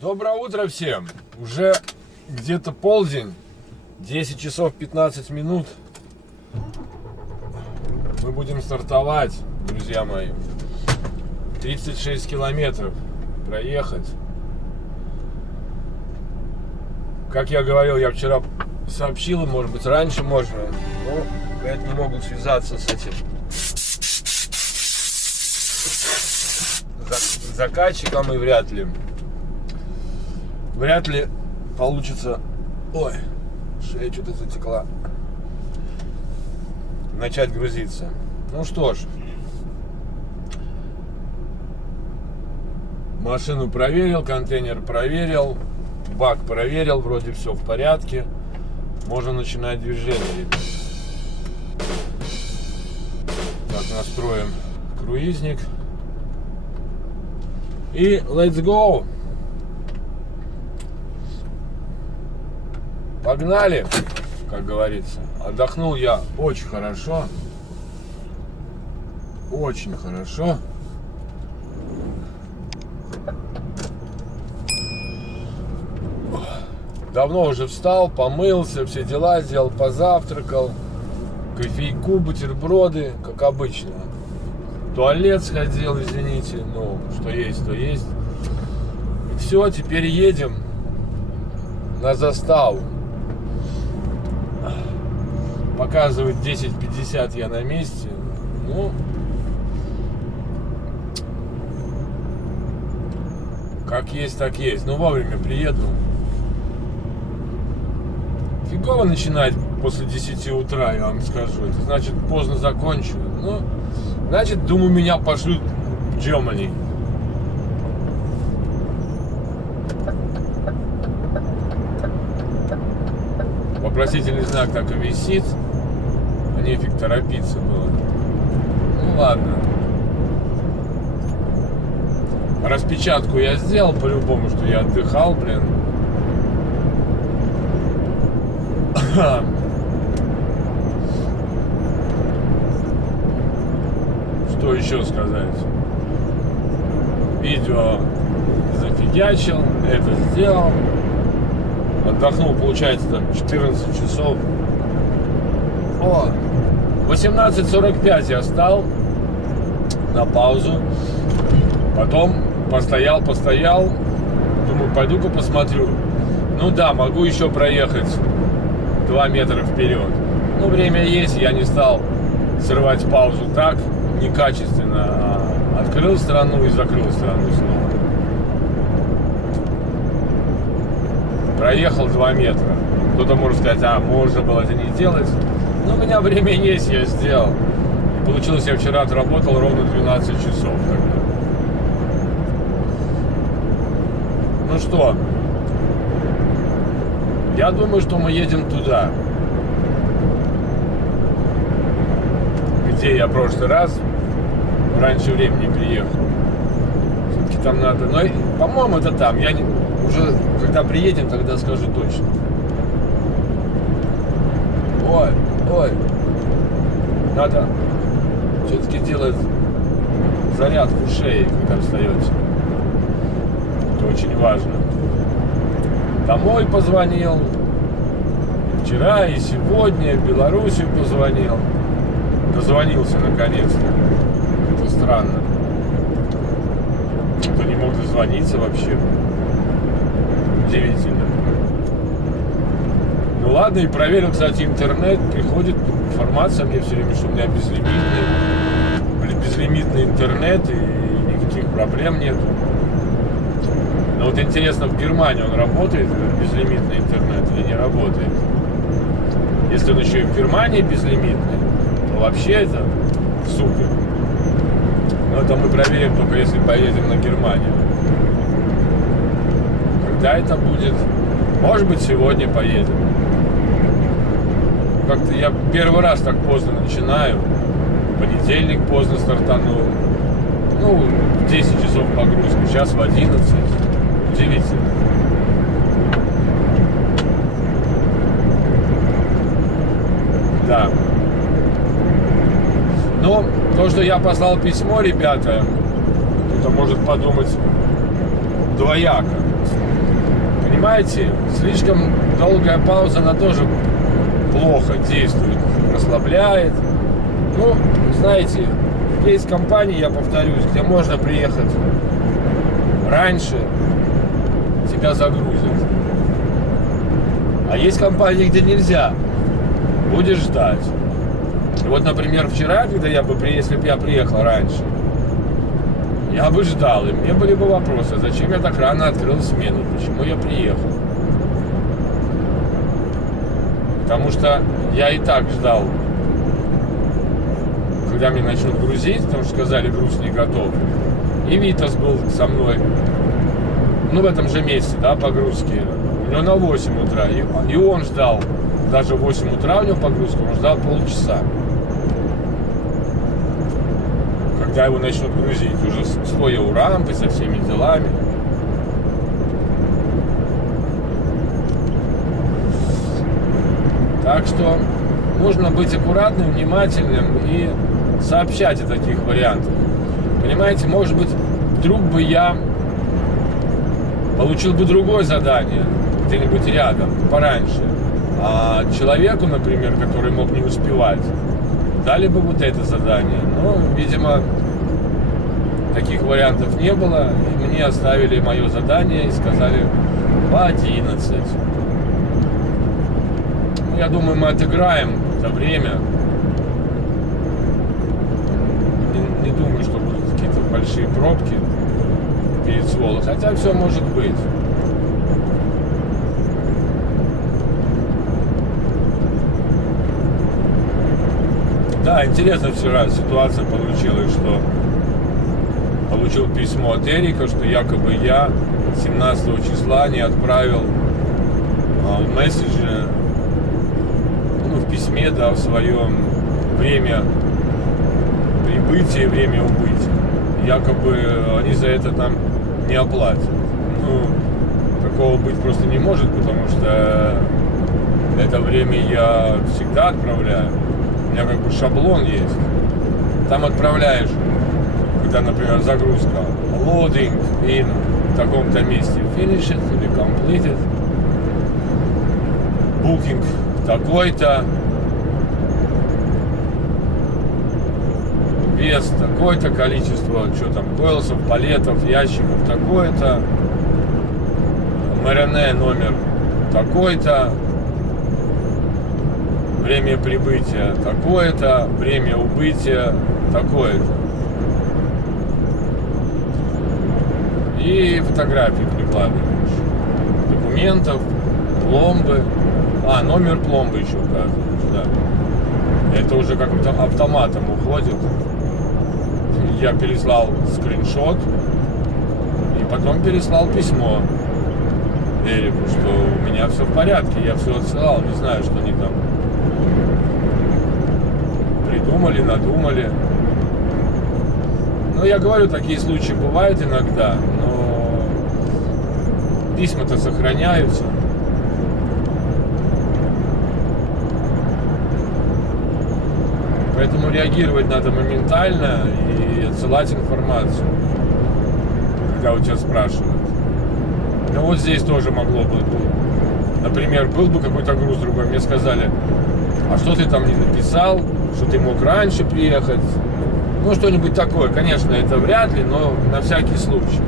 Доброе утро всем! Уже где-то полдень, 10 часов 15 минут. Мы будем стартовать, друзья мои. 36 километров проехать. Как я говорил, я вчера сообщил, может быть раньше можно, но опять не могут связаться с этим заказчиком, и вряд ли получится. Ой, шея что-то затекла. Начать грузиться. Ну что ж, машину проверил, контейнер проверил, бак проверил, вроде все в порядке. Можно начинать движение, ребят. Так, настроим круизник. И let's go! Погнали, как говорится. Отдохнул я очень хорошо. Очень хорошо. Давно уже встал, помылся, все дела сделал, позавтракал. Кофейку, бутерброды, как обычно. В туалет сходил, извините. Ну, что есть, то есть. И все, теперь едем на заставу. Показывает 10:50, я на месте. Ну, как есть, так есть. Ну, вовремя приеду. Фигово начинать после 10 утра, я вам скажу. Это значит, поздно закончу. Ну, значит, думаю, меня пошлют в Germany. Вопросительный знак так и висит. Нефиг торопиться было. Ну ладно. Распечатку я сделал по-любому, что я отдыхал, блин. Что еще сказать? Видео зафигачил, это сделал. Отдохнул, получается, 14 часов. О, 18:45 я встал на паузу. Потом постоял. Думаю, пойду-ка посмотрю. Ну да, могу еще проехать 2 метра вперед. Ну, время есть, я не стал срывать паузу так, некачественно. А открыл страну и закрыл страну снова. Проехал 2 метра. Кто-то может сказать, можно было это не делать. Но у меня время есть, я сделал. И получилось, я вчера отработал ровно 12 часов тогда. Ну что, я думаю, что мы едем туда, где я в прошлый раз раньше времени приехал. Все-таки там надо. Но, по-моему, это там. Я уже, когда приедем, тогда скажу точно. Ой, надо все-таки делать зарядку шеи, когда встаете. Это очень важно. Домой позвонил. Вчера и сегодня в Белоруссию позвонил. Дозвонился наконец-то. Это странно. Кто не мог дозвониться вообще. Удивительно. Ну ладно, и проверил, кстати, интернет. Приходит информация мне все время, что у меня безлимитный интернет и никаких проблем нет. Но вот интересно, в Германии он работает, безлимитный интернет, или не работает? Если он еще и в Германии безлимитный, то вообще это супер. Но это мы проверим только если поедем на Германию. Когда это будет? Может быть, сегодня поедем. Как-то я первый раз так поздно начинаю. В понедельник поздно стартанул. Ну, в 10 часов погрузка, сейчас в 11. Удивительно. Да. Но то, что я послал письмо, ребята, кто-то может подумать двояко. понимаете, слишком долгая пауза, она тоже плохо действует, расслабляет. Ну, знаете, есть компании, я повторюсь, где можно приехать раньше, тебя загрузят. А есть компании, где нельзя, будешь ждать. И вот, например, вчера, когда если бы я приехал раньше, я бы ждал, и мне были бы вопросы, зачем я так рано открыл смену, почему я приехал. Потому что я и так ждал, когда меня начнут грузить, потому что сказали, груз не готов. И Витас был со мной, ну, в этом же месте, да, погрузки. У него на 8 утра, и он ждал, даже в 8 утра у него погрузка, он ждал полчаса. Когда его начнут грузить, уже стоя у рампы, со всеми делами. Так что нужно быть аккуратным, внимательным и сообщать о таких вариантах. Понимаете, может быть, вдруг бы я получил бы другое задание где-нибудь рядом, пораньше. А человеку, например, который мог не успевать, дали бы вот это задание. Но, видимо, таких вариантов не было. И мне оставили мое задание и сказали в 11. Ну, я думаю, мы отыграем это время. Не думаю, что будут какие-то большие пробки перед Сволой. Хотя все может быть. Да, интересно вчера ситуация получилась, что получил письмо от Эрика, что якобы я 17 числа не отправил в месседже, ну, в письме, да, в своем время прибытия и время убытия. Якобы они за это там не оплатят. Ну, такого быть просто не может, потому что это время я всегда отправляю. У меня как бы шаблон есть. Там отправляешь, когда, например, загрузка loading in в таком-то месте finished или completed, booking такой-то, вес такое-то, количество, что там, койлсов, палетов, ящиков такое-то, МРН номер такой-то, время прибытия такое-то, время убытия такое-то. И фотографии прикладываешь. Документов, пломбы. Номер пломбы еще указываешь, да. Это уже как автоматом уходит. Я переслал скриншот и потом переслал письмо Эрику, что у меня все в порядке, я все отсылал, не знаю, что они там придумали, надумали. Ну, я говорю, такие случаи бывают иногда, но письма-то сохраняются. Поэтому реагировать надо моментально и отсылать информацию, когда у тебя спрашивают. Ну вот здесь тоже могло быть. Например, был бы какой-то груз другой, мне сказали, а что ты там не написал, что ты мог раньше приехать. Ну, что-нибудь такое. Конечно, это вряд ли, но на всякий случай.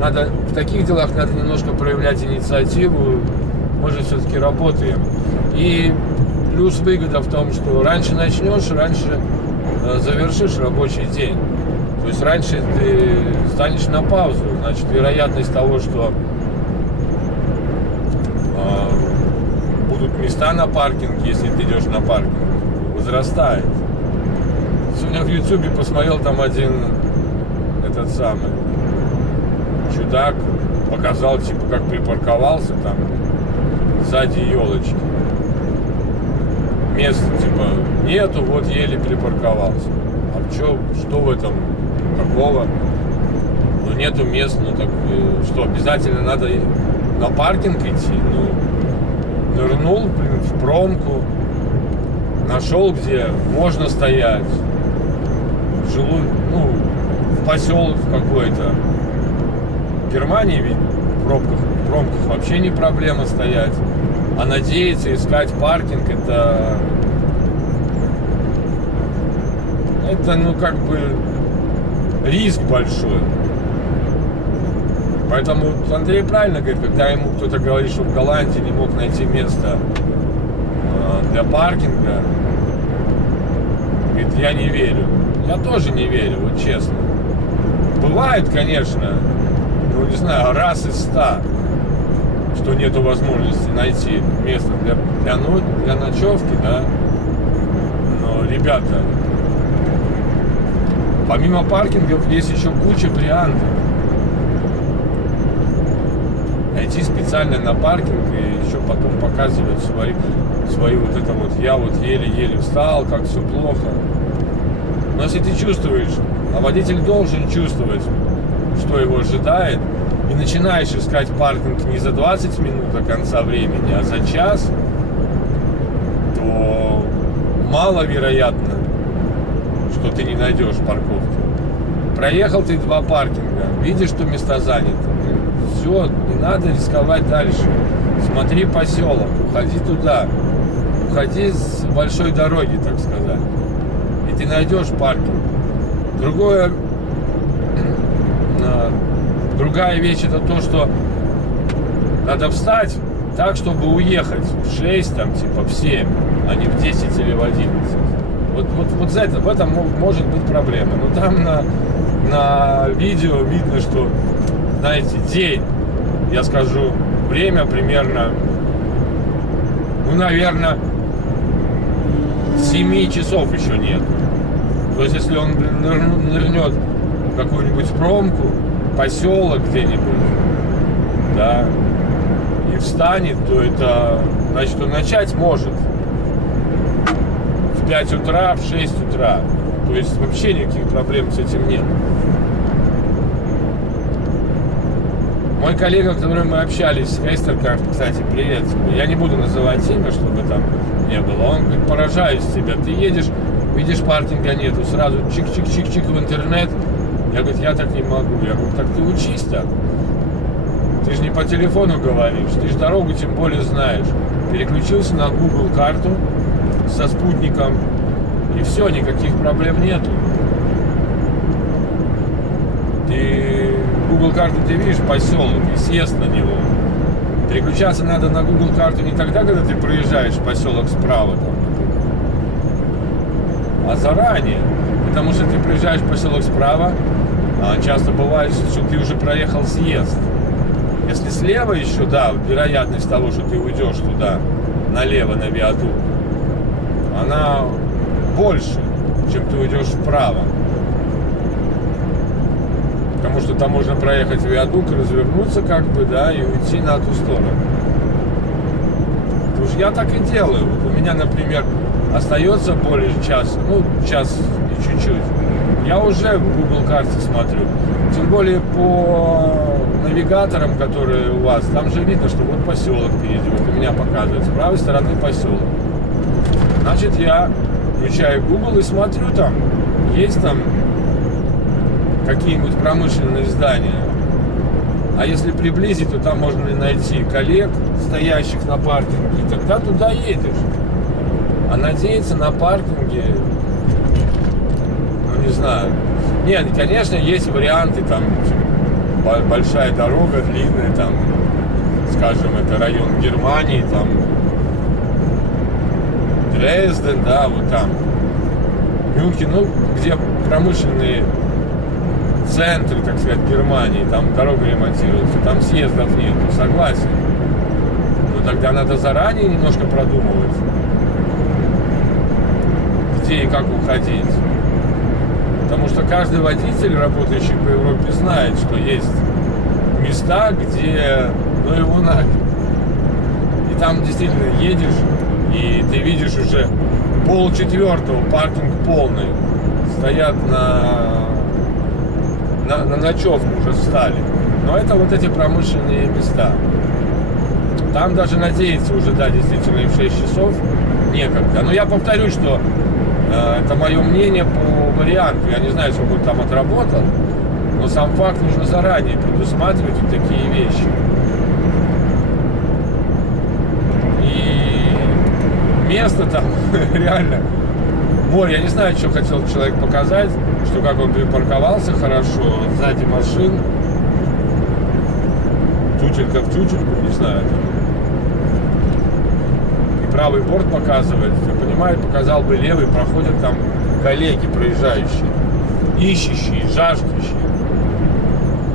Надо, в таких делах надо немножко проявлять инициативу. Мы же все-таки работаем. И плюс выгода в том, что раньше начнешь, раньше завершишь рабочий день. То есть раньше ты станешь на паузу. Значит, вероятность того, что будут места на паркинг, если ты идешь на паркинг, возрастает. Сегодня в Ютубе посмотрел, там один этот самый чудак показал, типа, как припарковался там сзади елочки. Места типа нету, вот еле припарковался. А что в этом такого? Ну нету мест, ну так что, обязательно надо на паркинг идти? Ну, нырнул, блин, в промку, нашел, где можно стоять. В поселок какой-то. В Германии ведь в пробках вообще не проблема стоять. А надеяться искать паркинг, это ну как бы риск большой. Поэтому Андрей правильно говорит, когда ему кто-то говорит, что в Голландии не мог найти место для паркинга, говорит, я не верю. Я тоже не верю, вот честно. Бывает, конечно, ну не знаю, раз из 100, что нету возможности найти место для ночевки, да. Но, ребята, помимо паркингов есть еще куча вариантов. Найти специально на паркинг и еще потом показывать свои вот это вот, я вот еле-еле встал, как все плохо. Но если ты чувствуешь, а водитель должен чувствовать, что его ожидает, и начинаешь искать паркинг не за 20 минут до конца времени, а за час, то маловероятно, что ты не найдешь парковки. Проехал ты 2 паркинга, видишь, что места заняты. Все, не надо рисковать дальше. Смотри поселок, уходи туда. Уходи с большой дороги, так сказать. И ты найдешь паркинг. Другая вещь это то, что надо встать так, чтобы уехать в 6, там, типа в 7, а не в 10 или в 11. В этом может быть проблема. Но там на видео видно, что, знаете, день, я скажу, время примерно, ну, наверное, 7 часов еще нет. То есть, если он нырнет в какую-нибудь промку, поселок где-нибудь, да, и встанет, то это, значит, он начать может в 5 утра, в 6 утра. То есть, вообще никаких проблем с этим нет. Мой коллега, с которым мы общались, Эстеркар, кстати, привет тебе. Я не буду называть имя, чтобы там не было. Он говорит, поражаюсь тебя. Ты едешь, видишь, паркинга нету, сразу чик-чик-чик-чик в интернет. Я говорю, я так не могу. Я говорю, так ты учись так. Ты же не по телефону говоришь, ты же дорогу тем более знаешь. Переключился на Google карту со спутником, и все, никаких проблем нету. Ты Google карту ты видишь поселок и съезд на него. Переключаться надо на Google карту не тогда, когда ты проезжаешь поселок справа, там, а заранее. Потому что ты проезжаешь поселок справа, а часто бывает, что ты уже проехал съезд. Если слева еще, да, вероятность того, что ты уйдешь туда, налево, на виадук, она больше, чем ты уйдешь вправо. Потому что там можно проехать виадук, развернуться как бы, да, и уйти на ту сторону. Потому что я так и делаю. Вот у меня, например, остается более часа, ну, час и чуть-чуть. Я уже в Google карте смотрю. Тем более по навигаторам, которые у вас, там же видно, что вот поселок впереди. Вот у меня показывает с правой стороны поселок. Значит, я включаю Google и смотрю там, есть там какие-нибудь промышленные здания. А если приблизить, то там можно найти коллег, стоящих на паркинге, и тогда туда едешь. А надеяться на паркинге, ну не знаю. Нет, конечно, есть варианты, там большая дорога, длинная, там, скажем, это район Германии, там Дрезден, да, вот там Мюнхен, ну, где промышленные центры, так сказать, Германии, там дорога ремонтируется, там съездов нет, согласен. Но тогда надо заранее немножко продумывать, где и как уходить. Потому что каждый водитель, работающий по Европе, знает, что есть места, где, ну, его нафиг. И там действительно едешь, и ты видишь уже 3:30, паркинг полный. Стоят на ночевку уже встали. Но это вот эти промышленные места. Там даже надеяться уже, да, действительно, и в 6 часов некогда. Но я повторюсь, что это мое мнение по варианту. Я не знаю, сколько он там отработал, но сам факт нужно заранее предусматривать вот такие вещи. место там реально море. Я не знаю, что хотел человек показать, что как он припарковался хорошо, сзади машин, тютелька в тютельку, не знаю. И правый борт показывает, я понимаю, показал бы левый, проходят там коллеги проезжающие, ищущие, жаждущие.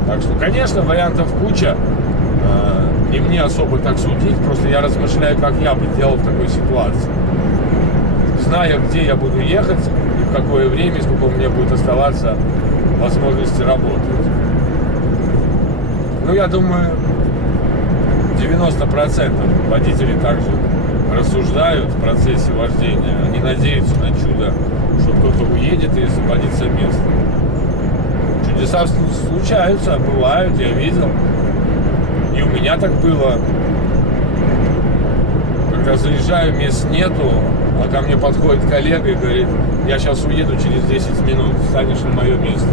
Так что, конечно, вариантов куча. Не мне особо так судить, просто я размышляю, как я бы делал в такой ситуации. Зная, где я буду ехать и в какое время, сколько у меня будет оставаться возможности работать. Ну, я думаю, 90% водителей также рассуждают в процессе вождения. Они надеются на чудо, что кто-то уедет и освободится место. Чудеса случаются, бывают, я видел. И у меня так было. Когда заезжаю, мест нету, а ко мне подходит коллега и говорит: я сейчас уеду через 10 минут, встанешь на мое место.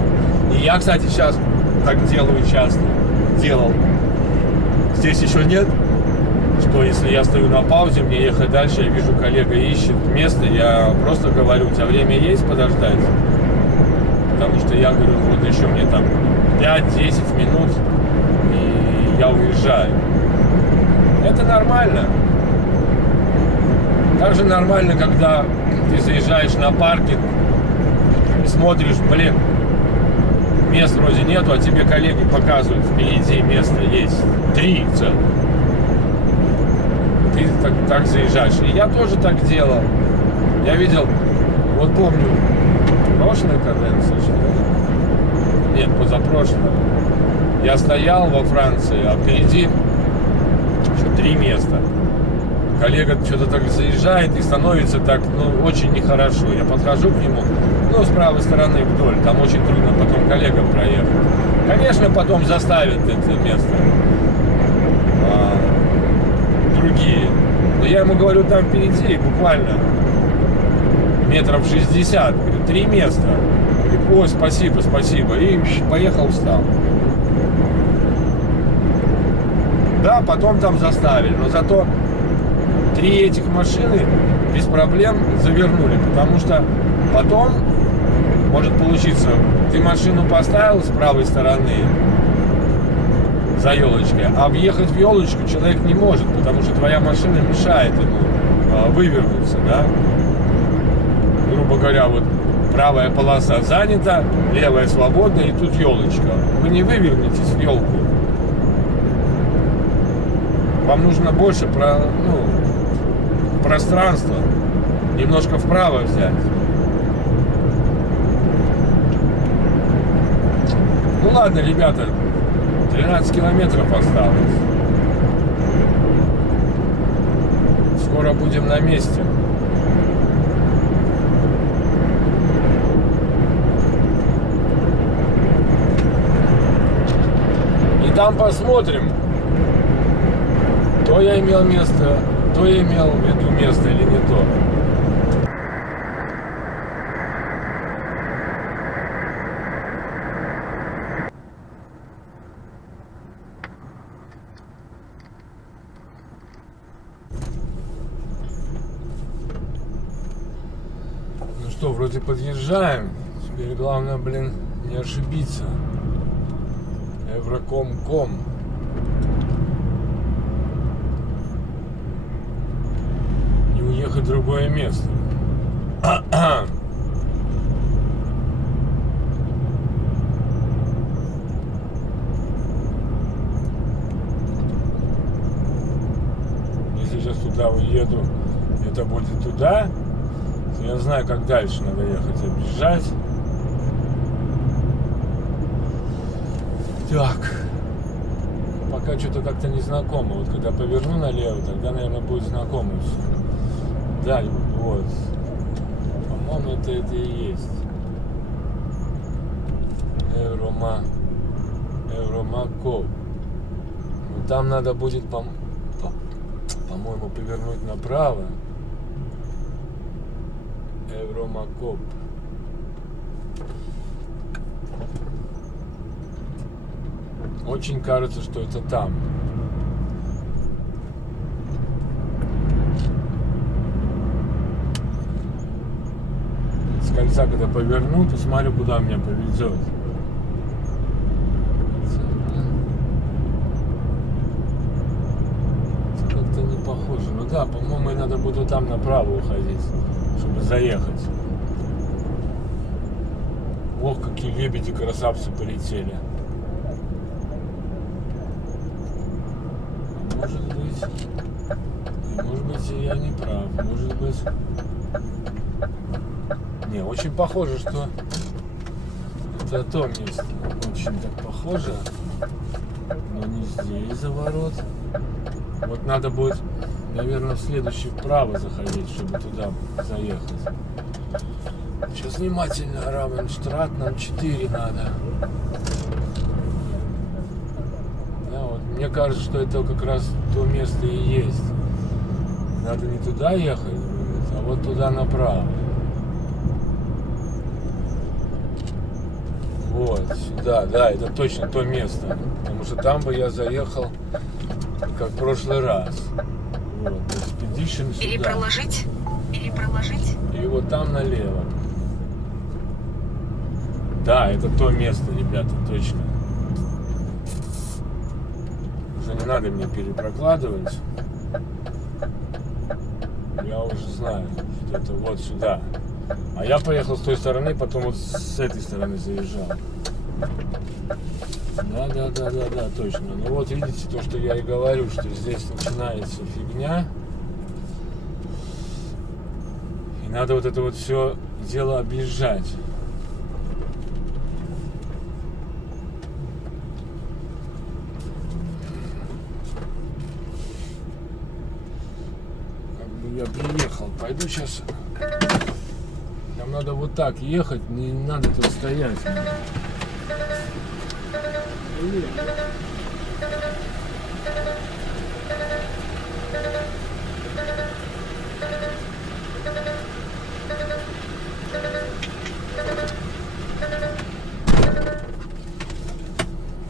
И я, кстати, сейчас так делаю часто. Делал. Здесь еще нет, что если я стою на паузе, мне ехать дальше, я вижу, коллега ищет место, я просто говорю: у тебя время есть подождать? Потому что я говорю, вот еще мне там 5-10 минут, и я уезжаю. Это нормально. Также нормально, когда ты заезжаешь на паркинг и смотришь, блин, мест вроде нету, а тебе коллеги показывают, впереди место есть. 3 целых. Ты так заезжаешь. И я тоже так делал. Я видел, вот помню, прошлой каденции, что ли? Нет, позапрошлой. Я стоял во Франции, а впереди еще 3 места. Коллега что-то так заезжает и становится так, ну, очень нехорошо. Я подхожу к нему, ну, с правой стороны вдоль, там очень трудно потом коллегам проехать. Конечно, потом заставят это место другие. Но я ему говорю, там впереди буквально метров 60, говорю, 3 места. И, ой, спасибо, спасибо. И поехал, встал. Да, потом там заставили, но зато 3 этих машины без проблем завернули, потому что потом может получиться, ты машину поставил с правой стороны за елочкой, а въехать в елочку человек не может, потому что твоя машина мешает ему вывернуться, да? Грубо говоря, вот правая полоса занята, левая свободна, и тут елочка. Вы не вывернетесь в елку. Вам нужно больше пространства, немножко вправо взять. Ну ладно, ребята, 13 километров осталось. Скоро будем на месте. И там посмотрим, то я имел место, то я имел в виду место или не то. Ну что, вроде подъезжаем. Теперь главное, блин, не ошибиться. Евроком.ком. Уехать в другое место. Если сейчас туда уеду, это будет туда, то я знаю, как дальше надо ехать, объезжать. Так. Пока что-то как-то не знакомо. Вот когда поверну налево, тогда, наверное, будет знакомо все. Да, вот. По-моему, это и есть. Евромакоп. Ну, там надо будет, по-моему, повернуть направо. Евромакоп. Очень кажется, что это там. кольца, когда поверну, посмотрю, куда меня повезет. Это как-то не похоже. Ну да, по-моему, надо будет вот там направо уходить, чтобы заехать. Ох, какие лебеди-красавцы полетели. Может быть, и я не прав. Может быть... Не, очень похоже, что это то место. Очень так похоже. Но не здесь заворот. Вот надо будет, наверное, в следующий вправо заходить, чтобы туда заехать. Сейчас внимательно, Равенштрат, нам 4 надо. Да, вот, мне кажется, что это как раз то место и есть. Надо не туда ехать, а вот туда направо. Вот, сюда, да, это точно то место. Потому что там бы я заехал, как в прошлый раз. Вот, Expedition сюда. Или проложить. И вот там налево. Да, это то место, ребята, точно. Уже не надо мне перепрокладывать. Я уже знаю, что это вот сюда. А я поехал с той стороны, потом вот с этой стороны заезжал. Да, точно. Ну вот видите, то, что я и говорю, что здесь начинается фигня. И надо вот это вот все дело объезжать. Как бы я приехал. Пойду сейчас. Нам надо вот так ехать, не надо тут стоять.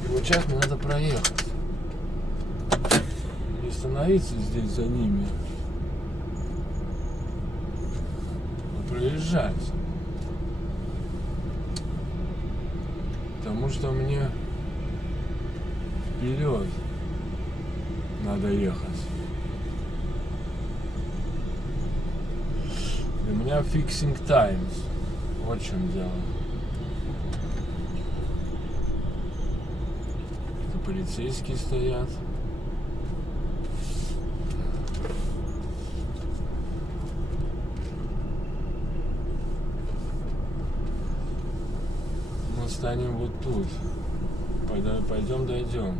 И вот сейчас мне надо проехать. И остановиться здесь за ними. Проезжать. Потому что мне вперед надо ехать. И у меня fixing times. Вот в чем дело. Это полицейские стоят. Мы станем вот тут. Пойдем, дойдем.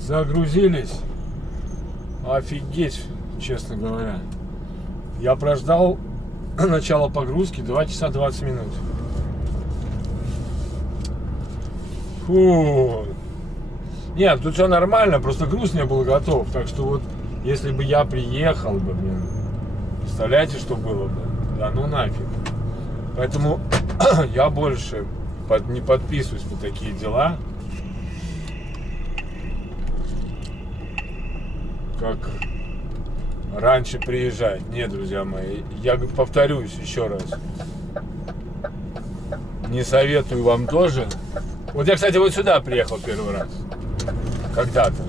Загрузились. Офигеть, честно говоря. Я прождал начало погрузки 2 часа 20 минут. Фу. Нет, тут все нормально, просто груз не был готов. Так что вот, если бы я приехал бы, блин, представляете, что было бы? Да ну нафиг. Поэтому я больше не подписываюсь на такие дела. Как раньше приезжать. Нет, друзья мои, я повторюсь еще раз. Не советую вам тоже. Вот я, кстати, вот сюда приехал первый раз. Когда-то.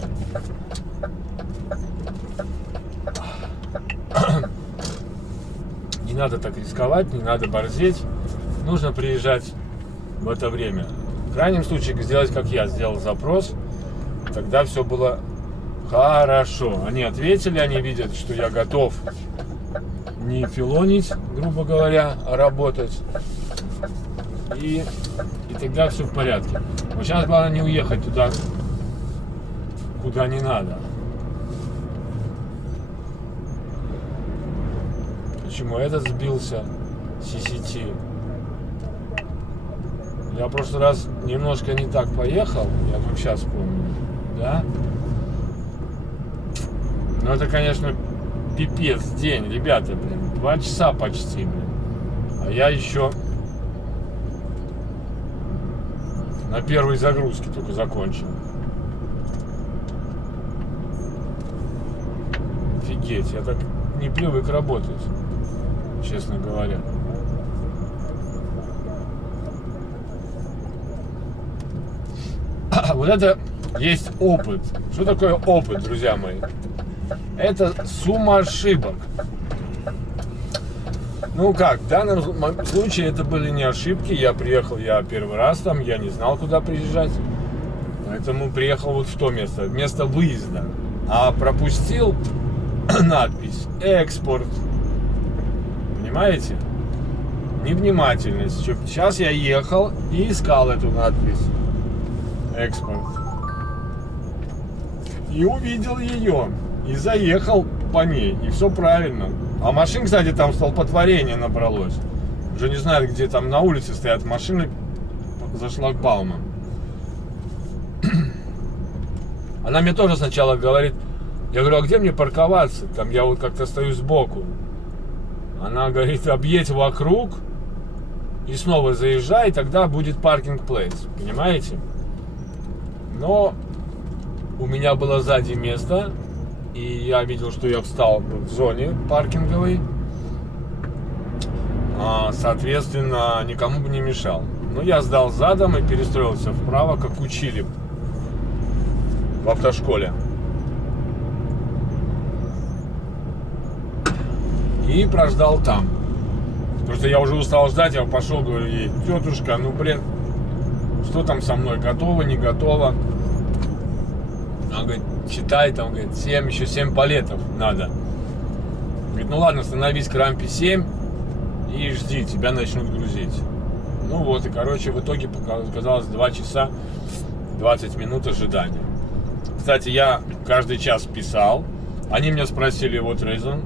Не надо так рисковать, не надо борзеть. Нужно приезжать в это время. В крайнем случае сделать, как я сделал запрос. Тогда все было хорошо. Они ответили, они видят, что я готов не филонить, грубо говоря, а работать. И тогда все в порядке. Вот сейчас главное не уехать туда, куда не надо. Почему этот сбился CCT? Я в прошлый раз немножко не так поехал, я как сейчас помню, да? Ну это, конечно, пипец день, ребята, блин. 2 часа почти, блин. А я еще на первой загрузке только закончил. Офигеть, я так не привык работать, честно говоря. Вот это есть опыт. Что такое опыт, друзья мои? Это сумма ошибок. Ну как, в данном случае это были не ошибки. Я приехал, я первый раз там, я не знал, куда приезжать. Поэтому приехал вот в то место выезда. А пропустил надпись «Экспорт». Понимаете? Невнимательность. Сейчас я ехал и искал эту надпись «Экспорт». И увидел ее. И заехал по ней. И все правильно. А машин, кстати, там столпотворение набралось. Уже не знаю, где там на улице стоят машины за шлагбаумом. Она мне тоже сначала говорит, я говорю, а где мне парковаться? Там я вот как-то стою сбоку. Она говорит, объедь вокруг и снова заезжай, и тогда будет паркинг плейс. Понимаете? Но у меня было сзади место, и я видел, что я встал в зоне паркинговой. Соответственно, никому бы не мешал. Но я сдал задом и перестроился вправо, как учили в автошколе. И прождал там. Потому что я уже устал ждать, я пошел, говорю ей, тетушка, ну блин, что там со мной, готово, не готово? Она говорит, считай, там, говорит, еще 7 палетов надо. Говорит, ну ладно, становись к рампе 7 и жди, тебя начнут грузить. Ну вот, и короче, в итоге показалось 2 часа 20 минут ожидания. Кстати, я каждый час писал. Они меня спросили, вот reason,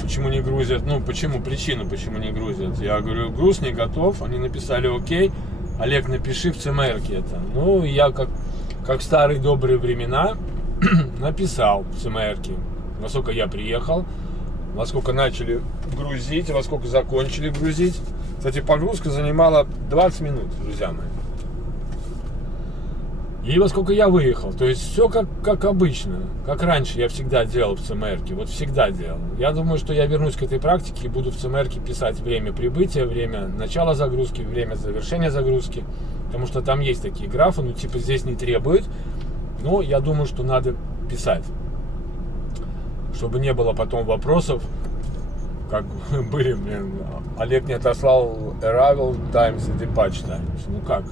почему не грузят, ну почему, причину, почему не грузят. Я говорю, груз не готов. Они написали, окей, Олег, напиши в ЦМР-ке это. Ну, я как в старые добрые времена написал в ЦМР-ке, во сколько я приехал, во сколько начали грузить, во сколько закончили грузить. Кстати, погрузка занимала 20 минут, друзья мои. И во сколько я выехал. То есть все как обычно, как раньше я всегда делал в ЦМР-ке. Вот всегда делал. Я думаю, что я вернусь к этой практике и буду в ЦМР-ке писать время прибытия, время начала загрузки, время завершения загрузки. Потому что там есть такие графы, ну типа здесь не требует. Но я думаю, что надо писать. Чтобы не было потом вопросов, как были, блин, Олег не отослал arrival times и departure times. Ну как?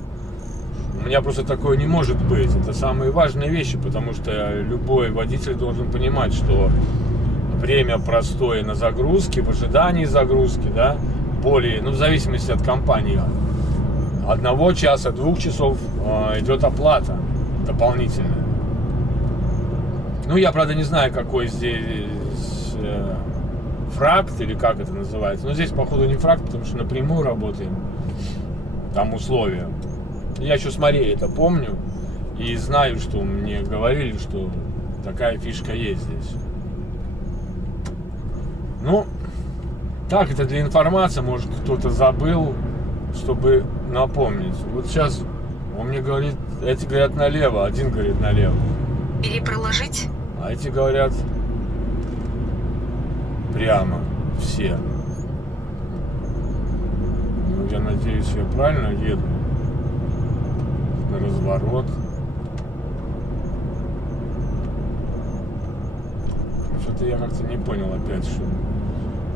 У меня просто такое не может быть. Это самые важные вещи, потому что любой водитель должен понимать, что время простое на загрузке, в ожидании загрузки, да, более, ну в зависимости от компании, 1 часа, 2 часов идет оплата дополнительная. Ну, я, правда, не знаю, какой здесь фракт, или как это называется. Но здесь, походу, не фракт, потому что напрямую работаем. Там условия. Я еще с Марией это помню. И знаю, что мне говорили, что такая фишка есть здесь. Ну, так, это для информации. Может, кто-то забыл, чтобы напомнить. Вот сейчас он мне говорит, эти говорят налево, один говорит налево. Перепроложить? А эти говорят прямо, все. Ну, я надеюсь, я правильно еду. На разворот. Что-то я как-то не понял опять, что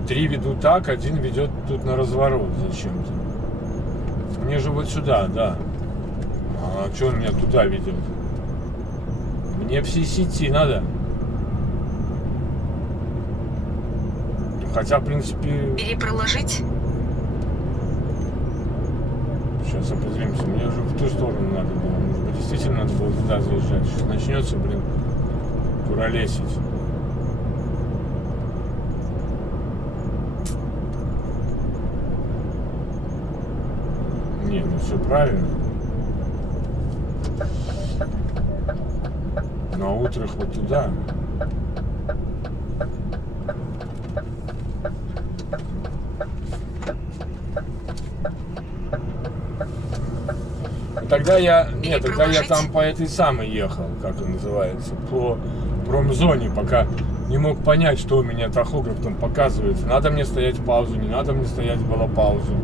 3 ведут так, 1 ведет тут на разворот зачем-то. Мне же вот сюда, да. А что он меня туда ведет? Мне в сети надо. Хотя, в принципе... Перепроложить? Сейчас определимся. Мне уже в ту сторону надо было. Может быть, действительно надо было туда заезжать. Сейчас начнется, блин, куролесить. Не, ну все правильно. На утрах вот туда. Тогда я там по этой самой ехал, как он называется, по промзоне, пока не мог понять, что у меня тахограф там показывает. Надо мне стоять в паузу, не надо мне стоять было паузу.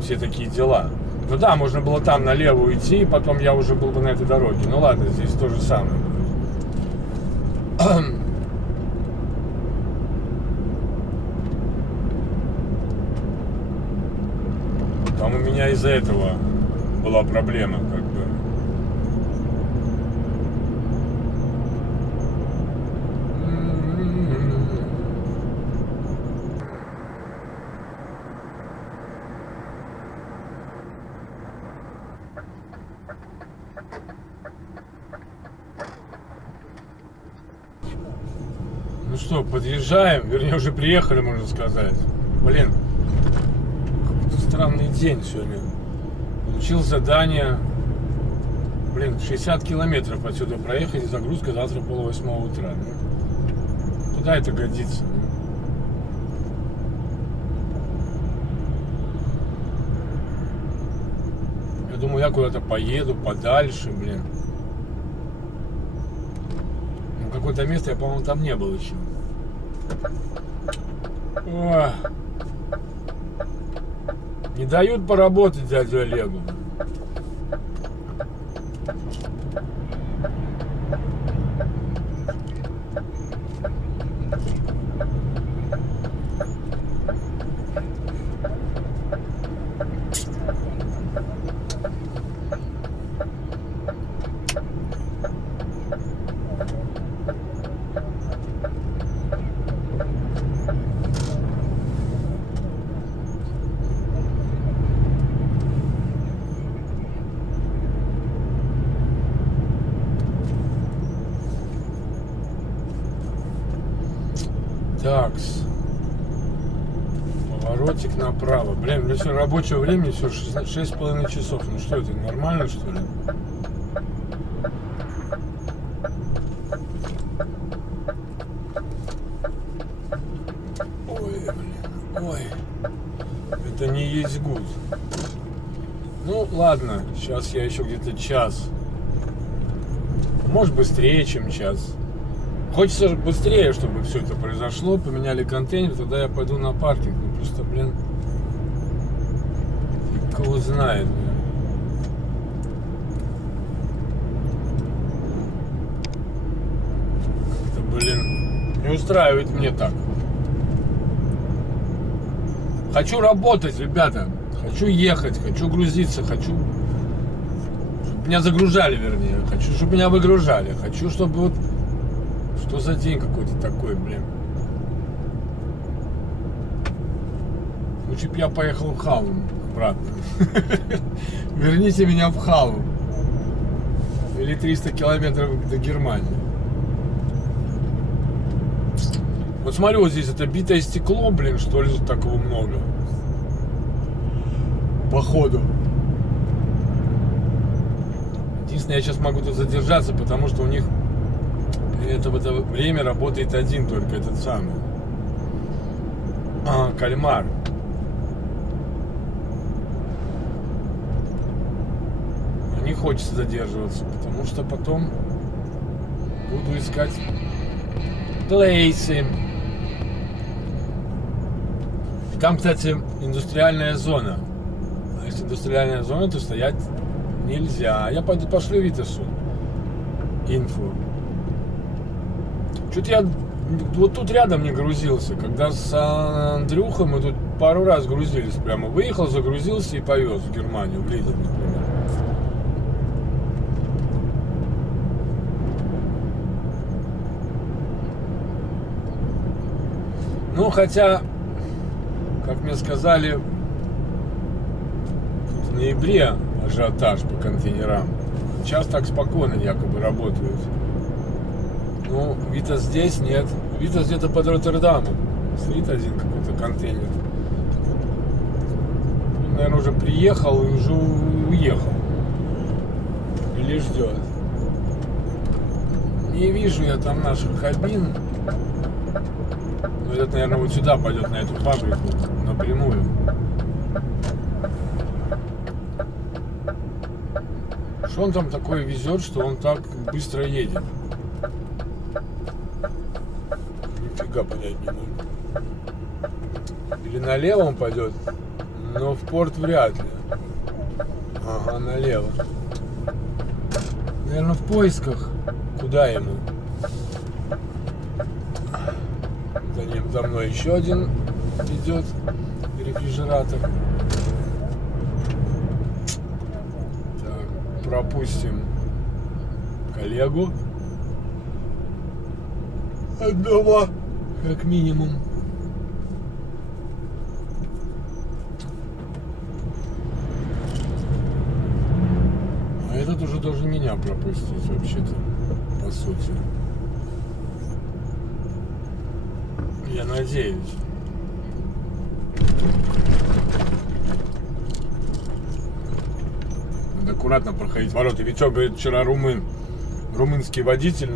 Все такие дела. Ну да, можно было там налево уйти, и потом я уже был бы на этой дороге. Ну ладно, здесь то же самое будет. Там у меня из-за этого была проблема, как бы. Ну что, подъезжаем, вернее уже приехали, можно сказать. Блин, какой-то странный день сегодня. Получил задание, блин, 60 километров отсюда проехать, и загрузка завтра 7:30 утра. Ну, куда это годится? Я думаю, я куда-то поеду подальше, блин. Ну, какое-то место, я, по-моему, там не был еще. Ох. Не дают поработать дядю Олегу. Такс. Поворотик направо. Блин, у меня все рабочее время, все 6,5 часов. Ну что это, нормально что ли? Ой, блин, ой. Это не есть гуд. Ну ладно, сейчас я еще где-то час. Может быстрее, чем час. Хочется быстрее, чтобы все это произошло, поменяли контейнер, тогда я пойду на паркинг. Ну просто, блин, кого знает, блин. Как-то, блин, не устраивает мне так. Хочу работать, ребята. Хочу ехать, хочу грузиться, хочу... Чтобы меня загружали, вернее. Хочу, чтобы меня выгружали. Хочу, чтобы вот... Что за день какой-то такой, блин? Лучше бы я поехал в Халу обратно. Верните меня в Халу. Или 300 километров до Германии. Вот смотрю, вот здесь это битое стекло, блин, что ли, такого много. Походу. Единственное, я сейчас могу тут задержаться, потому что у них это в это время работает один только этот самый. Кальмар. Не хочется задерживаться, потому что потом буду искать плейсы. Там, кстати, индустриальная зона. А если индустриальная зона, то стоять нельзя. Я пойду пошлю Витасу инфу. Что-то я вот тут рядом не грузился. Когда с Андрюхой мы тут пару раз грузились прямо. Выехал, загрузился и повез в Германию, в Лидл, например. Ну, хотя, как мне сказали, в ноябре ажиотаж по контейнерам. Сейчас так спокойно якобы работают. Ну, Витас здесь нет. Витас где-то под Роттердамом. Стоит один какой-то контейнер. Он, наверное, уже приехал и уже уехал. Или ждет. Не вижу я там наших кабин. Но этот, наверное, вот сюда пойдет, на эту фабрику, напрямую. Что он там такое везет, что он так быстро едет? Нифига понять не могу. Или налево он пойдет, но в порт вряд ли. Ага, налево. Наверное, в поисках. Куда ему? За мной еще один идет рефрижератор. Так, пропустим коллегу. Одного, как минимум. А этот уже должен меня пропустить вообще-то, по сути. Я надеюсь. Надо аккуратно проходить ворота. Ведь он, говорит, вчера румынский водитель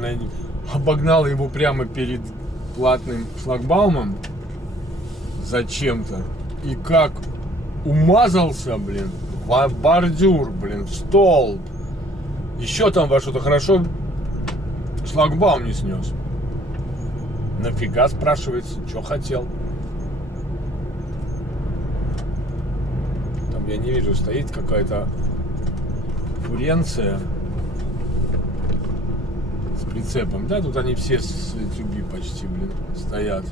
обогнал его прямо перед платным шлагбаумом зачем-то. И как умазался, блин, в бордюр, блин, в столб. Еще там во что-то хорошо шлагбаум не снес. Нафига, спрашивается, что хотел? Там я не вижу, стоит какая-то фуренция с прицепом. Да, тут они все с SUV почти, блин, стоят.